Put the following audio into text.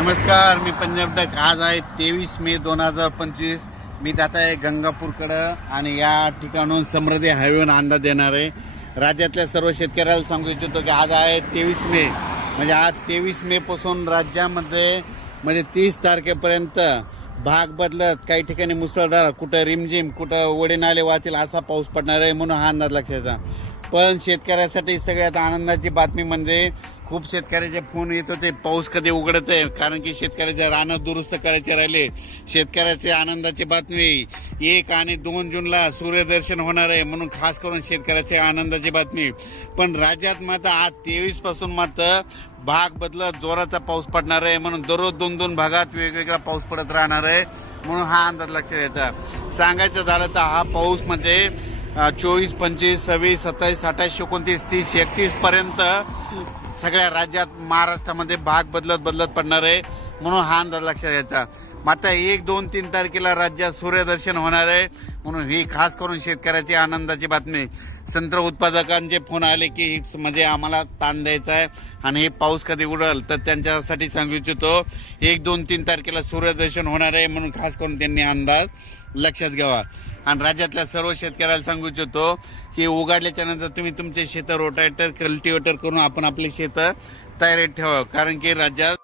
नमस्कार मी पंजाब डक आज आहे तेवीस मे दोन हजार पंचवीस मी जात आहे गंगापूरकडं आणि या ठिकाणून समृद्धी हायवेन अंदाज देणार आहे राज्यातल्या सर्व शेतकऱ्याला सांगू इच्छितो की आज आहे तेवीस मे म्हणजे आज तेवीस मेपासून राज्यामध्ये म्हणजे तीस तारखेपर्यंत भाग बदलत काही ठिकाणी मुसळधार कुठं रिमझिम कुठं वडीनाले नाले वाहतील असा पाऊस पडणार आहे म्हणून हा अंदाज लक्षात पण शेतकऱ्यासाठी सगळ्यात आनंदाची बातमी म्हणजे खूप शेतकऱ्याचे फोन येत होते पाऊस कधी उघडत आहे कारण की शेतकऱ्याचे रानं दुरुस्त करायचे राहिले शेतकऱ्याचे आनंदाची बातमी एक आणि दोन जूनला सूर्यदर्शन होणार आहे म्हणून खास करून शेतकऱ्याचे आनंदाची बातमी पण राज्यात मात्र आज तेवीसपासून मात्र भाग बदलत जोराचा पाऊस पडणार आहे म्हणून दररोज दोन दोन भागात वेगवेगळा पाऊस पडत राहणार आहे म्हणून हा अंदाज लक्षात येतं सांगायचं झालं तर हा पाऊस म्हणजे चोवीस पंचवीस सव्वीस सत्तावीस अठ्ठावीस एकोणतीस तीस पर्यंत सगळ्या राज्यात महाराष्ट्रामध्ये भाग बदलत बदलत पडणार आहे म्हणून हा अंदाज लक्षात घ्यायचा मात्र एक दोन तीन तारखेला राज्यात सूर्यदर्शन होणार आहे म्हणून ही खास करून शेतकऱ्याची आनंदाची बातमी संत्र उत्पादकांचे फोन आले की म्हणजे आम्हाला ताण द्यायचा आहे आणि हे पाऊस कधी उडल तर त्यांच्यासाठी सांगू इच्छितो एक दोन तीन तारखेला सूर्यदर्शन होणार आहे म्हणून खास करून त्यांनी अंदाज लक्षात घ्यावा आणि राज्यातल्या सर्व शेतकऱ्याला सांगू इच्छितो की उघडल्याच्यानंतर तुम्ही तुमचे शेतं रोटायटर कल्टिवेटर करून आपण आपली शेतं तयारीत ठेवा कारण की राज्यात